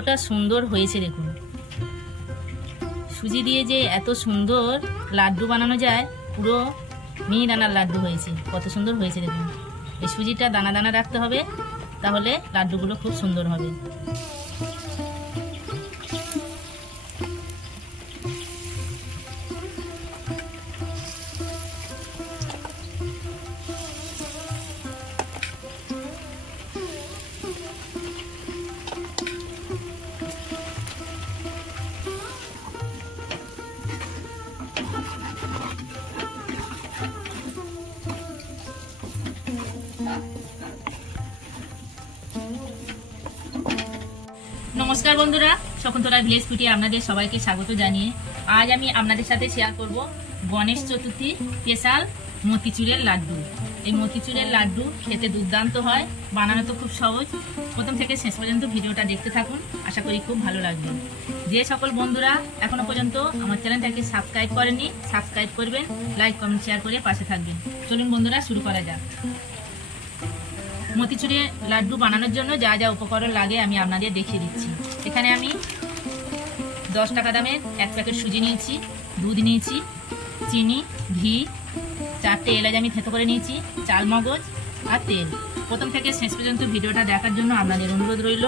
কতটা সুন্দর হয়েছে দেখুন। সুজি দিয়ে যে এত সুন্দর লাড্ডু বানানো যায়, পুরো মিহিদানার লাড্ডু হয়েছে। কত সুন্দর হয়েছে দেখুন। এই সুজিটা দানা দানা রাখতে হবে, তাহলে লাড্ডুগুলো খুব সুন্দর হবে। নমস্কার বন্ধুরা, শকুন্তলা ভিলেজ ফুডে আপনাদের সবাইকে স্বাগত জানিয়ে আজ আমি আপনাদের সাথে শেয়ার করব গণেশ চতুর্থী স্পেশাল মতিচুরের লাড্ডু। এই মতিচুরের লাড্ডু খেতে দুর্দান্ত হয়, বানানো তো খুব সহজ। প্রথম থেকে শেষ পর্যন্ত ভিডিওটা দেখতে থাকুন, আশা করি খুব ভালো লাগবে। যে সকল বন্ধুরা এখনো পর্যন্ত আমার চ্যানেলটাকে সাবস্ক্রাইব করেননি, সাবস্ক্রাইব করবেন, লাইক কমেন্ট শেয়ার করে পাশে থাকবেন। চলুন বন্ধুরা, শুরু করা যাক। মতিচুরের লাড্ডু বানানোর জন্য যা যা উপকরণ লাগে আমি আপনাদের দেখিয়ে দিচ্ছি। এখানে আমি 10 টাকা দামের 1 প্যাকেট সুজি নিয়েছি, দুধ নিয়েছি, চিনি, ঘি, 4টে এলাচ আমি থেতো করে নিয়েছি, চাল মগজ আর তেল। প্রথম থেকে শেষ পর্যন্ত ভিডিওটা দেখার জন্য আপনাদের অনুরোধ রইল।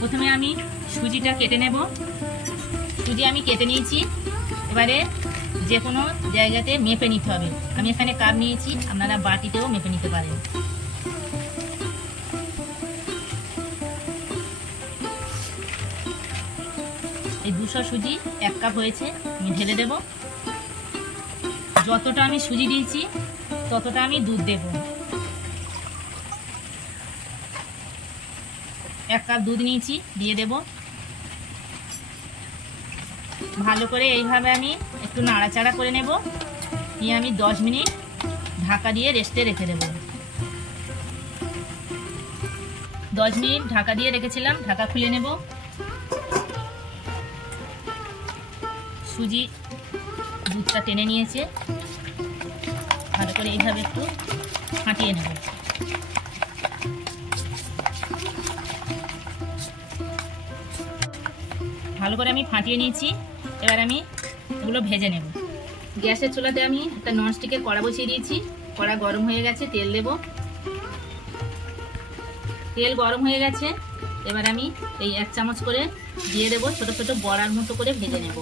প্রথমে আমি সুজিটা কেটে নেব। সুজি আমি কেটে নিয়েছি, এবারে যে কোনো জায়গাতে মেপে নিতে হবে। আমি এখানে কাপ নিয়েছি, আপনারা বাটিতেও মেপে নিতে পারেন। এই 200 সুজি 1 কাপ হয়েছে, আমি ঢেলে দেব। যতটা আমি সুজি দিয়েছি ততটা আমি দুধ দেব। 1 কাপ দুধ নিয়েছি, দিয়ে দেব। ভালো করে এইভাবে আমি একটু নাড়াচাড়া করে নেব, নিয়ে আমি 10 মিনিট ঢাকা দিয়ে রেস্টে রেখে দেব। 10 মিনিট ঢাকা দিয়ে রেখেছিলাম, ঢাকা খুলে নেব। সুজি দুধটা টেনে নিয়েছে, ভালো করে এইভাবে একটু ফাটিয়ে নেব। ভালো করে আমি ফাটিয়ে নিয়েছি, এবার আমি এগুলো ভেজে নেব। গ্যাসের চুলাতে আমি একটা ননস্টিকের কড়া বসিয়ে দিয়েছি। কড়া গরম হয়ে গেছে, তেল দেব। তেল গরম হয়ে গেছে, এবার আমি এই 1 চামচ করে দিয়ে দেব। ছোট ছোট বড়ার মতো করে ভেজে নেব।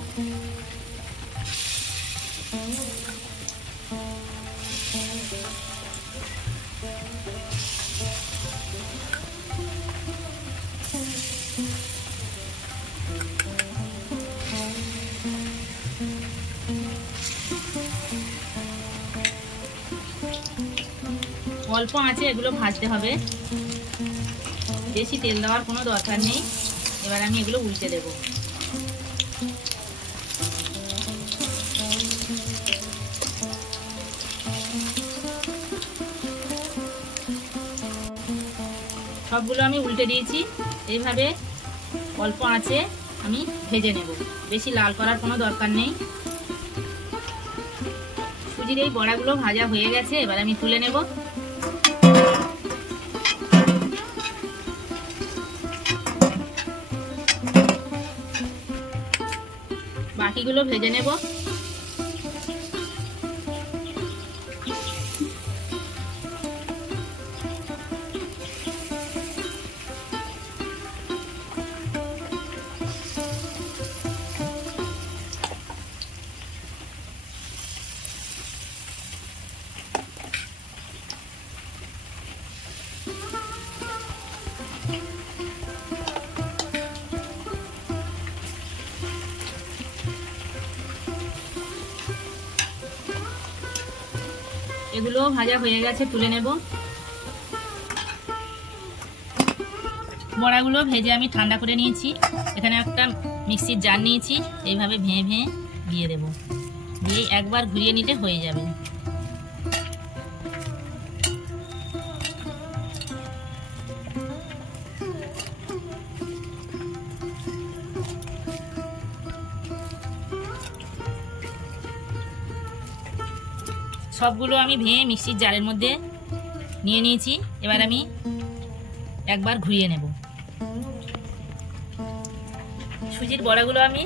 অল্প আঁচে এগুলো ভাজতে হবে, বেশি তেল দেওয়ার কোনো দরকার নেই। এবার আমি এগুলো উল্টে দেব। সবগুলো আমি উল্টে দিয়েছি। এইভাবে অল্প আঁচে আমি ভেজে নেব, বেশি লাল করার কোনো দরকার নেই। সুজির এই বড়াগুলো ভাজা হয়ে গেছে, এবার আমি তুলে নেব। বাকিগুলো ভেজে নেব। এগুলো ভাজা হয়ে গেছে, তুলে নেব। বড়াগুলো ভেজে আমি ঠান্ডা করে নিয়েছি। এখানে একটা মিক্সির জার নিয়েছি, এইভাবে ভেঙে ভেঙে দিয়ে দেব। দিয়ে একবার ঘুরিয়ে নিতে হয়ে যাবে। সবগুলো আমি ভেঙে মিক্সির জারের মধ্যে নিয়ে নিয়েছি। এবার আমি একবার ঘুরিয়ে নেব। সুজির বড়াগুলো আমি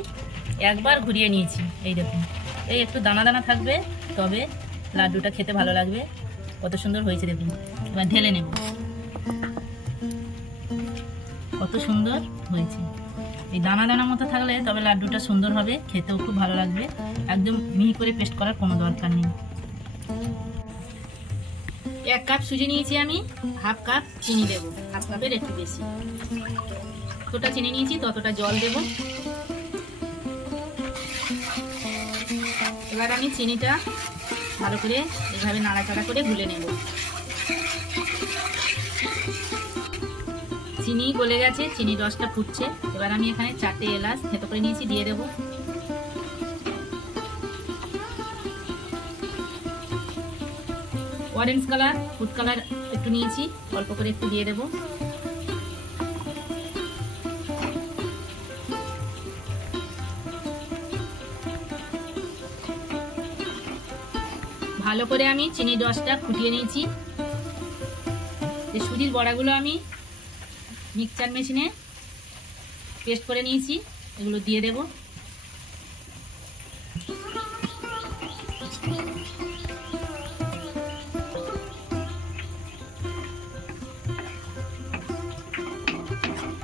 একবার ঘুরিয়ে নিয়েছি। এই দেখুন, এই একটু দানা দানা থাকবে, তবে লাড্ডুটা খেতে ভালো লাগবে। কত সুন্দর হয়েছে দেখুন। এবার ঢেলে নেব। কত সুন্দর হয়েছে। এই দানা দানা মতো থাকলে তবে লাড্ডুটা সুন্দর হবে, খেতেও খুব ভালো লাগবে। একদম মিহি করে পেস্ট করার কোনো দরকার নেই। 1 কাপ সুজি নিয়েছি আমি, হাফ কাপ চিনি দেবো, হাফ কাপের একটু বেশি। যতটা চিনি নিয়েছি ততটা জল দেব। এবার আমি চিনিটা ভালো করে এইভাবে নাড়াচাড়া করে গুলে নেব। চিনি গলে গেছে, চিনি রসটা ফুটছে। এবার আমি এখানে 4টে এলাচ থেতো করে নিয়েছি, দিয়ে দেব। অরেঞ্জ কালার, ফুড কালার একটু নিয়েছি, অল্প করে একটু দিয়ে দেব। ভালো করে আমি চিনির রসটা ফুটিয়ে নিয়েছি। এই সুজির বড়াগুলো আমি মিক্সচার মেশিনে পেস্ট করে নিয়েছি, এগুলো দিয়ে দেব।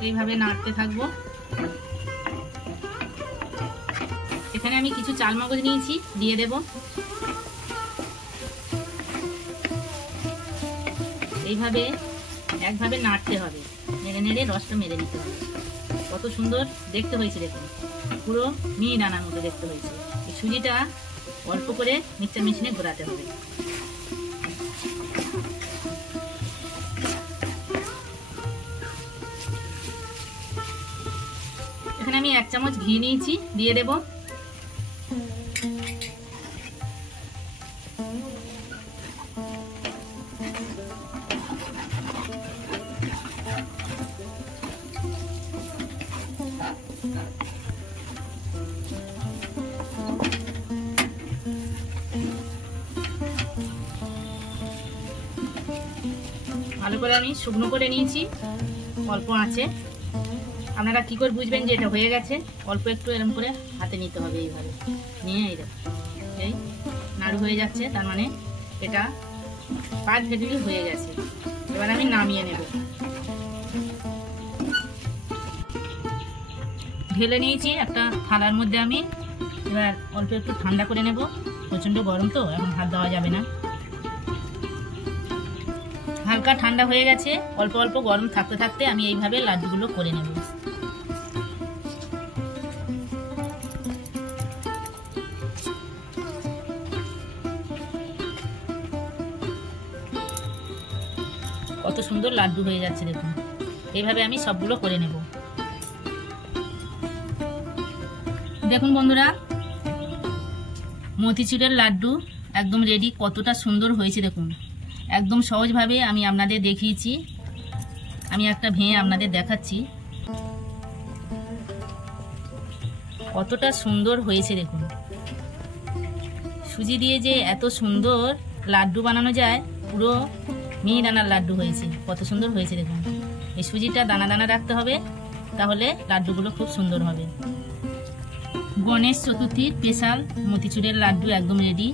এইভাবে নাড়তে থাকবো। এখানে আমি কিছু চাল মগজ নিয়েছি, দিয়ে দেব। এইভাবে একভাবে নাড়তে হবে, নেড়ে নেড়ে রসটা মেরে নিতে হবে। কত সুন্দর দেখতে হয়েছে দেখুন, পুরো মিহি দানার মতো দেখতে হয়েছে। এই সুজিটা অল্প করে মিক্সচার মেশিনে ঘোরাতে হবে। এখানে আমি 1 চামচ ঘি নিয়েছি, দিয়ে দেব। ভালো করে আমি শুকনো করে নিয়েছি অল্প আঁচে। আপনারা কি করে বুঝবেন যে এটা হয়ে গেছে? অল্প একটু এরকম করে হাতে নিতে হবে, এইভাবে নিয়ে এই নাড়ু হয়ে যাচ্ছে, তার মানে এটা পারফেক্টলি হয়ে গেছে। এবার আমি নামিয়ে নেব। ঢেলে নিয়েছি একটা থালার মধ্যে আমি। এবার অল্প একটু ঠান্ডা করে নেব, প্রচণ্ড গরম তো, এখন হাত দেওয়া যাবে না। হালকা ঠান্ডা হয়ে গেছে, অল্প অল্প গরম থাকতে থাকতে আমি এইভাবে লাড্ডুগুলো করে নেব। কত সুন্দর লাড্ডু হয়ে যাচ্ছে দেখুন। এইভাবে আমি সবগুলো করে নেব। দেখুন বন্ধুরা, মতিচুরের লাড্ডু একদম রেডি। কতটা সুন্দর হয়েছে দেখুন। একদম সহজভাবে আমি আপনাদের দেখিয়েছি। আমি একটা ভেঙে আপনাদের দেখাচ্ছি, কতটা সুন্দর হয়েছে দেখুন। সুজি দিয়ে যে এত সুন্দর লাড্ডু বানানো যায়, পুরো মিহি দানার লাড্ডু হয়েছে। কত সুন্দর হয়েছে দেখুন। এই সুজিটা দানা দানা রাখতে হবে, তাহলে লাড্ডুগুলো খুব সুন্দর হবে। গণেশ চতুর্থীর স্পেশাল মতিচুরের লাড্ডু একদম রেডি।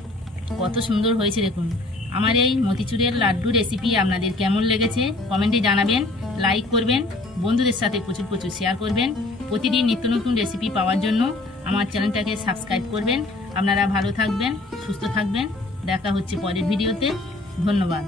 কত সুন্দর হয়েছে দেখুন। আমার এই মতিচুরের লাড্ডু রেসিপি আপনাদের কেমন লেগেছে কমেন্টে জানাবেন, লাইক করবেন, বন্ধুদের সাথে প্রচুর প্রচুর শেয়ার করবেন। প্রতিদিন নিত্য নতুন রেসিপি পাওয়ার জন্য আমার চ্যানেলটাকে সাবস্ক্রাইব করবেন। আপনারা ভালো থাকবেন, সুস্থ থাকবেন। দেখা হচ্ছে পরের ভিডিওতে। ধন্যবাদ।